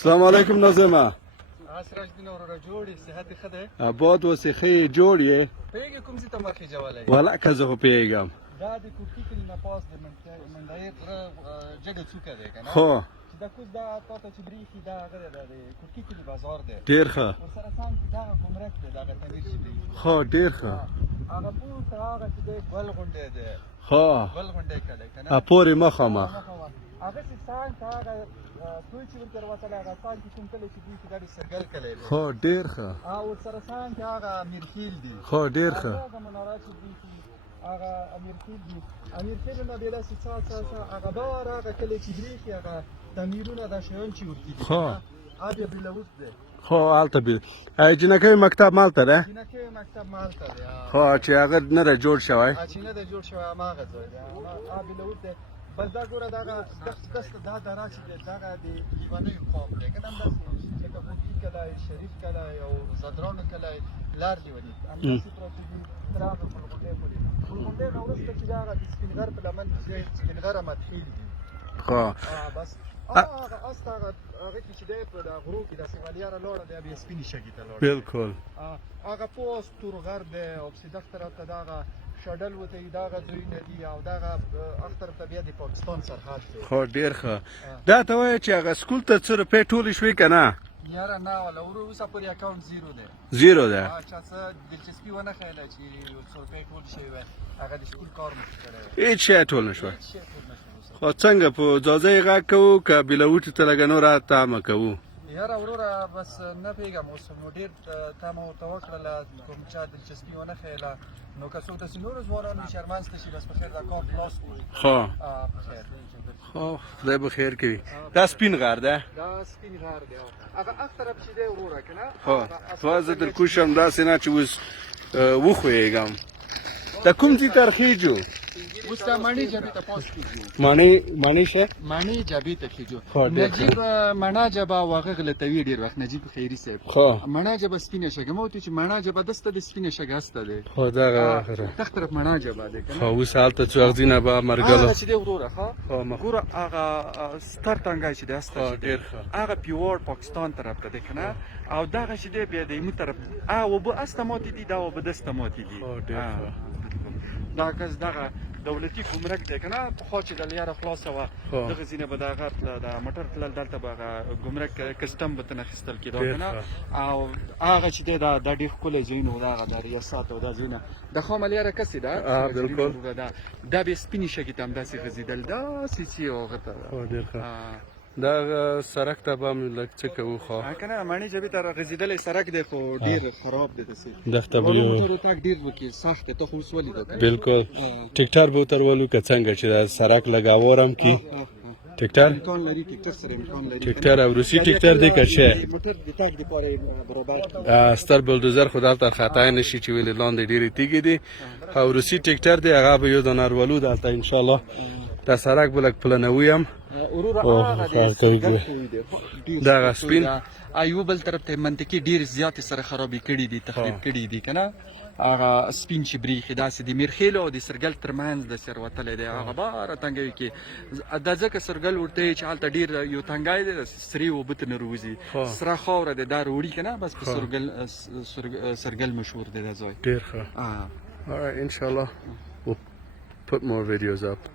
السلام علیکم ناظمه. سراج الدین وراره جوړې صحت ښه دی؟ آباد اوسې ښه یې جوړ یې؟ پوهېږې کوم ځای ته مخې جولی یې؟ والله که زه خو پوهېږم. دا د کوټکي کلي نه پاس د منډیې غره جګه څوکه دی که نه؟ خو چې دا کوز دا تا ته چې برېښي دا هغه دی د کوټکي کلي بازار دی. ډېر ښه. ورسره سم دغه ګمرک دی دغه تمیر چې دی. خو ډېر ښه. هغه پورته هغه چې دی ګل غونډی دی. خو ګل غونډی کلی که نه؟ پورې مخامخ. هغه چې څنګ ته هغه توی چې ورته راوتلی هغه څنګ کې کوم کلی چې دی چې دا د سرګل کلی دی. خو ډېر ښه. ورسره څنګ کې هغه امیرخیل دی. خو ډېر ښه. هغه مناره چې دی هغه امیرخیل دی. امیرخیل نه بیا داسې څا هغه بار هغه کلی چې برېښي هغه تعمیرونه دا شیان چې ورکي دي. خو بیا بلوس دی. خو هلته جنکۍ مکتب مالته دی؟ جنکۍ مکتب مالته دی. خو چې هغه نه دی جوړ شوی؟ چې نه دی جوړ شوی هماغه ځای دی. بلوس دی. بس دا ګوره دغه دسته دا دره چې دی دغه د لیونیو قوم دی که نه همداسې لکه کوټکي کلی شریف کلی او زدرانو کلی لار لیوني همداسې پراته دي تر هغه پلغونډۍ پورې. پلغونډۍ نه وروسته چې د هغه د سپین غر په لمن کې سپین غره مدخیل دي. خو بس هغه اس ته هغه کې چې دی په د غرو کې داسې غلیاره لاړه دی بیا سپینې شګې ته لاړه. بلکل. هغه پوس تور غر دی او پسې دغه طرف ته دغه شډل وته دغه ځایونه دي او دغه هغه طرف ته بیا د پاکستان سرحد دی. خو ډېر ښه. دا ته وایه چې هغه سکول ته څه روپۍ ټولې شوې که نه؟ یاره نه وله اوسه پورې اکاونټ زیرو دی. زیرو دی؟ چا څه دلچسپي ونه ښیله چې یو څو روپۍ ټول شوي وی هغه د سکول کار مو کړی وی. هېڅ شی ټول نه شوه. هېڅ شی ټول نه شو. خو څنګه په ځاځی غږ کوو که بېلوټي ته لږه نوره تمه کوو؟ یاره وروره بس نه پوهېږم اوس نو ډېر تمه ورته وکړله کوم چا دلچسپي ونه ښیله نو که څوک داسې نورو ځوانان وي شرمنسته شي بس په خیر دا کار خلاص کړو. خو په خیر. خو خدای به خیر کوي. دا سپین غر دی؟ دا سپین غر دی. هغه هغ طرف چې دی وروره که نه؟ خو زه در کوشم داسې نه چې اوس وښویېږم. د کوم ځای ته خېجو؟ اوس دا مڼې جبې ته پاس کېږو. مڼې شه؟ مڼې جبې ته خېجو. نجیب مڼه جبه او هغه غلطوي ډېر وخت نجیب خیري صاحب. مڼه جبه سپینه شګه ما ورته چې مڼه جبه دسته د سپینه شګه هسته دی. خو دغه دغه طرف مڼه جبه دی که نه؟ خو اوس هلته څو اغځینه به مرګلو. هغه چې دی وروره ښه ګوره هغه ستر تنګی چې دی هسته ډېر ښه. هغه پیوړ پاکستان طرف ته دی که نه؟ او دغه چې دی بیا د ایمو طرف اوبه هسته ماتې دي دا اوبه دسته ماتې دي. ډېر ښه. دا کس دغه دولتي ګمرک دی که نه پخوا چې د لیاره خلاصه وه دغه ځینې به د هغه د موټر تلل دلته به هغه ګمرک کسټم به ترنه اخیستل کېده که نه او هغه چې دی دا ډېر ښکلی ځایونه وو دغه د ریاست او دا ځایونه د خامه لیاره کسې ده بلکل. دا بیا سپینې شګې ته همداسې غځېدل داسې چې هغه ته ډېر ښه. دا سړک ته به هم لږ څه کوو خو که نه مڼې جبې ته راغځېدلی سړک دی خو ډېر خراب دی داسې دښته به موټرو تګ ډېر وکړي سخت دی ته خو اوس ولیده بلکل. ټکټر به ورته ولو که څنګه چې دا سړک لږ هوار هم کړي. ټکټر امکان لري ټکټر سره امکان لري. ټکټر او روسي ټکټر دی که څه؟ موټر د تګ دپاره برابر ستر بلډوزر خو دلته خطا نه شي چې ولې لاندې ډېرې تیږې دي او روسي ټکټر دی هغه به یو دانه ولو دلته انشاءالله دا سړک به لږ پلنوي هم دغه سپین یو بل طرف ته منطقې ډېرې زیاتې سره خرابې کړي دي تخریب کړي دي که نه هغه سپین چې برېښي داسې د میرخیلو او د سرګل ترمنځ داسې راوتلی دی هغه باره تنګوي کې دا ځکه سرګل ورته یې چې هلته ډېر یو تنګی دی سرې اوبه ته نه روځي سره خاوره دی دا روړي که نه بس په سرګل مشهور دی دا ځای. ډېر ښه. Alright, inshallah we'll put more videos up.